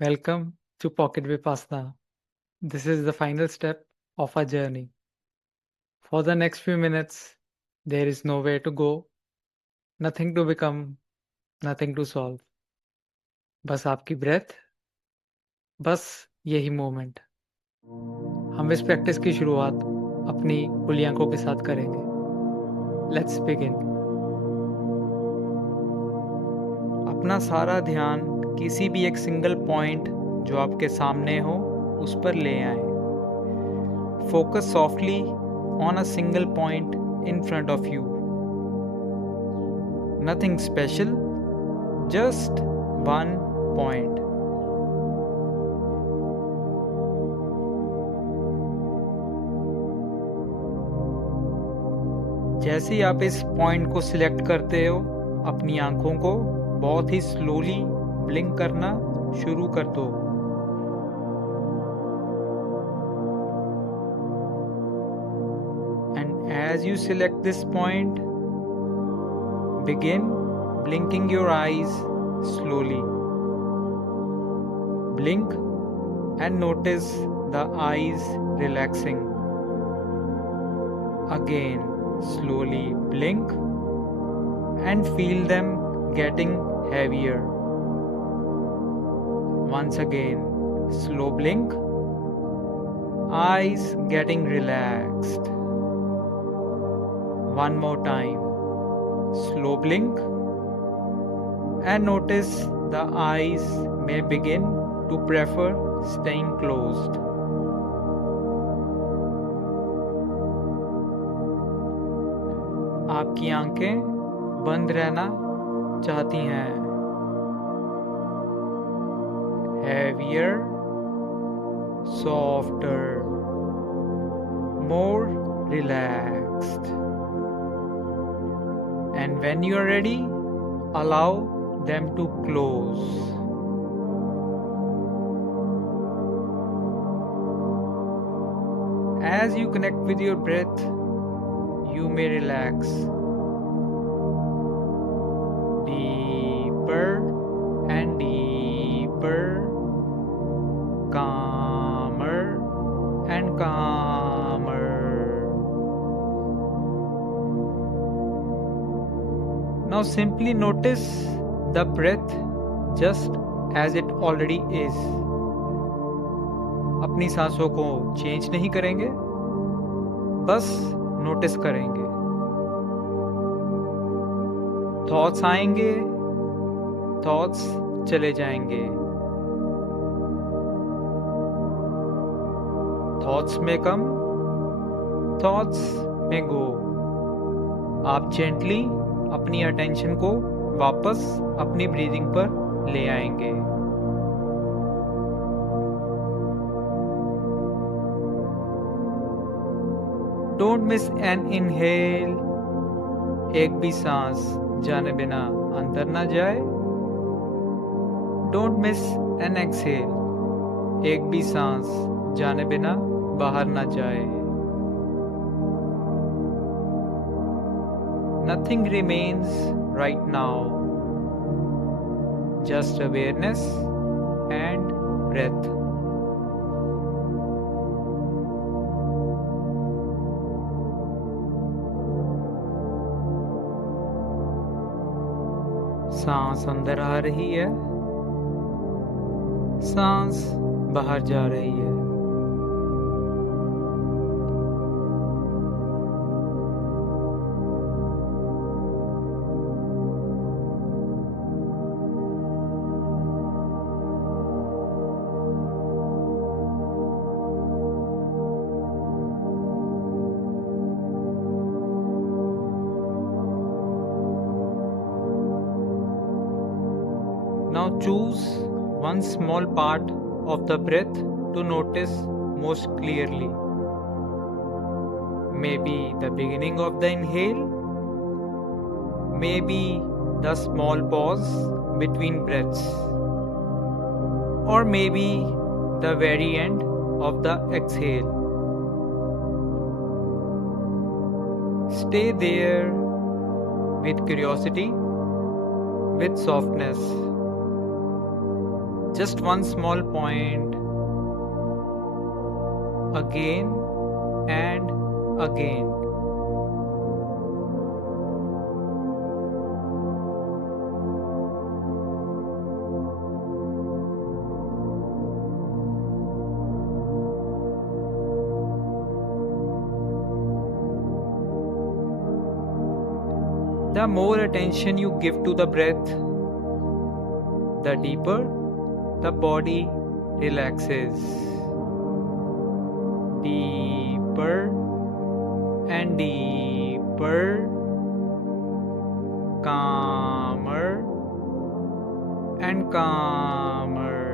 Welcome to Pocket Vipassana. This is the final step of our journey. For the next few minutes, there is nowhere to go, nothing to become, nothing to solve. बस आपकी breath, बस यही moment. हम इस practice की शुरुआत अपनी खुली आंखों के साथ करेंगे। Let's begin. अपना सारा ध्यान किसी भी एक सिंगल पॉइंट जो आपके सामने हो उस पर ले आए। Focus softly on a single point in front of you. Nothing special, just one point. जैसे ही आप इस पॉइंट को सिलेक्ट करते हो, अपनी आंखों को बहुत ही स्लोली ब्लिंक करना शुरू कर दो। And as you select this point, begin blinking your eyes slowly. Blink and notice the eyes relaxing. Again, slowly blink and feel them getting heavier. Once again, slow blink, eyes getting relaxed. One more time, slow blink and notice the eyes may begin to prefer staying closed. आपकी आंखें बंद रहना चाहती हैं। Heavier, softer, more relaxed. And when you are ready, allow them to close. As you connect with your breath, you may relax deeper and deeper, calmer and calmer. Now simply notice the breath just as it already is. अपनी सांसों को change नहीं करेंगे, बस notice करेंगे। Thoughts आएंगे, thoughts चले जाएंगे। थॉट्स में कम, थॉट्स में गो। आप जेंटली अपनी अटेंशन को वापस अपनी ब्रीदिंग पर ले आएंगे। Don't miss N inhale. एक भी सांस जाने बिना अंदर ना जाए। Don't miss N exhale. एक भी सांस जाने बिना बाहर ना जाए। Nothing remains right now. Just awareness and breath. सांस अंदर आ रही है, सांस बाहर जा रही है। Now choose one small part of the breath to notice most clearly. Maybe the beginning of the inhale, maybe the small pause between breaths, or maybe the very end of the exhale. Stay there with curiosity, with softness. Just one small point, again and again. The more attention you give to the breath, the deeper the body relaxes. Deeper and deeper, calmer and calmer.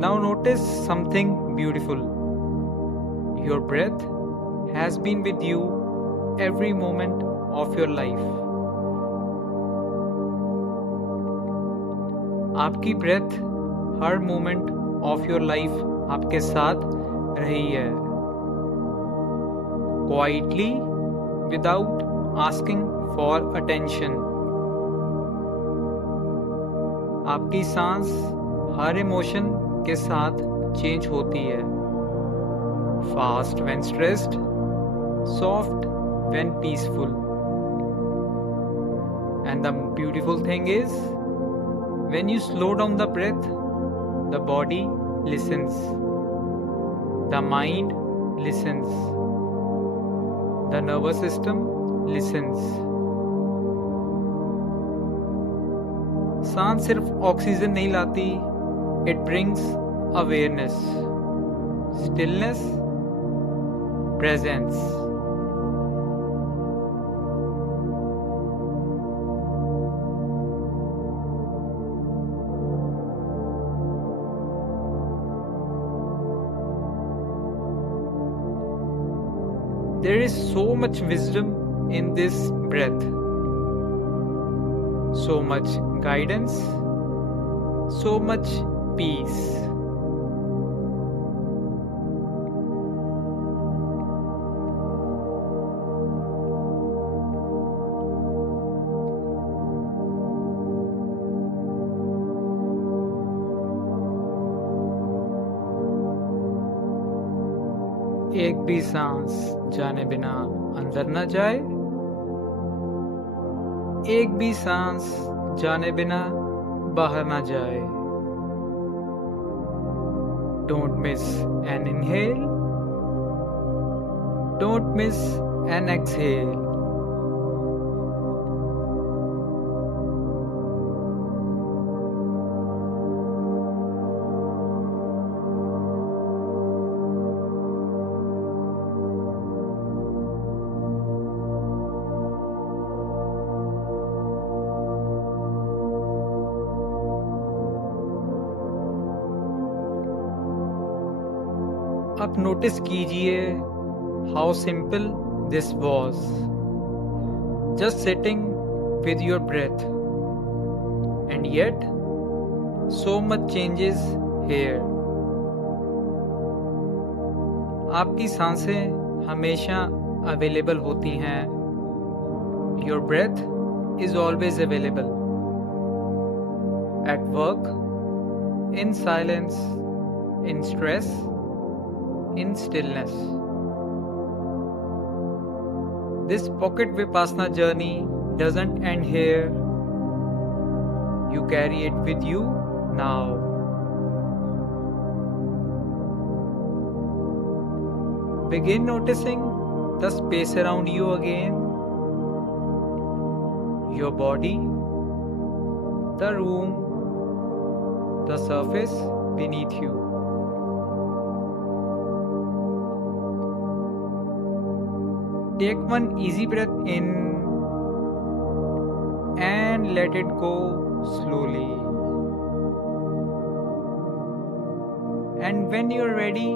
Now notice something beautiful. Your breath has been with you every moment of your life. आपकी breath her moment of your life आपके साथ रही है. Quietly, without asking for attention. आपकी सांस हर emotion के साथ change होती है. Fast when stressed, soft when peaceful. And the beautiful thing is, when you slow down the breath, the body listens. The mind listens. The nervous system listens. सांस सिर्फ oxygen नहीं लाती, it brings awareness, stillness, presence. There is so much wisdom in this breath, so much guidance, so much peace. एक भी सांस जाने बिना अंदर न जाए, एक भी सांस जाने बिना बाहर न जाए. Don't miss an inhale. Don't miss an exhale. अब नोटिस कीजिए how simple this was. Just sitting with your breath. And yet, so much changes here. आपकी सांसें हमेशा available होती हैं. Your breath is always available. At work, in silence, in stress, in stillness. This pocket Vipassana journey doesn't end here. You carry it with you now. Begin noticing the space around you again. Your body, the room, the surface beneath you. Take one easy breath in and let it go slowly. And when you're ready,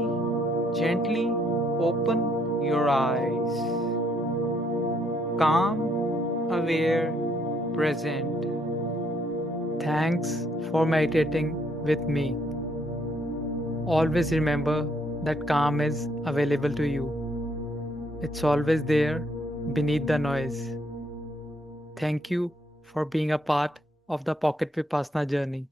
gently open your eyes. Calm, aware, present. Thanks for meditating with me. Always remember that calm is available to you. It's always there beneath the noise. Thank you for being a part of the Pocket Vipassana journey.